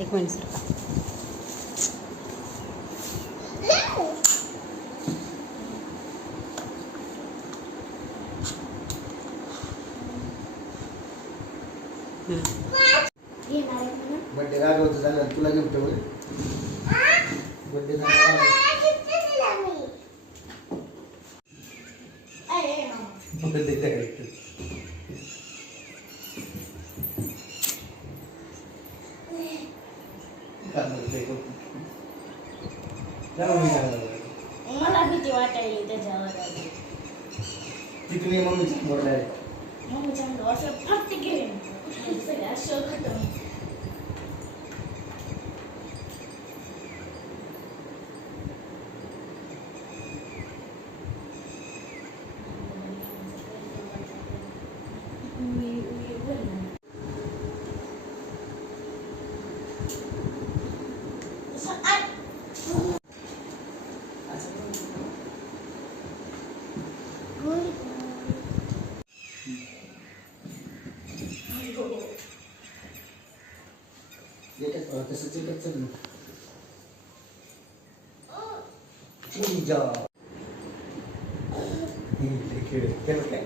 एक minute sir birthday राघवचं झालं तुला गिफ्ट होईल बड्डे मला भीती वाटायली त्याच्यावर तिकडे मम्मीचा मोठा आहे मम्मीच्या असं फक्त घेऊन सगळ्या शो खतम तसंच एकच चल चिंजा खेळ खेळ काय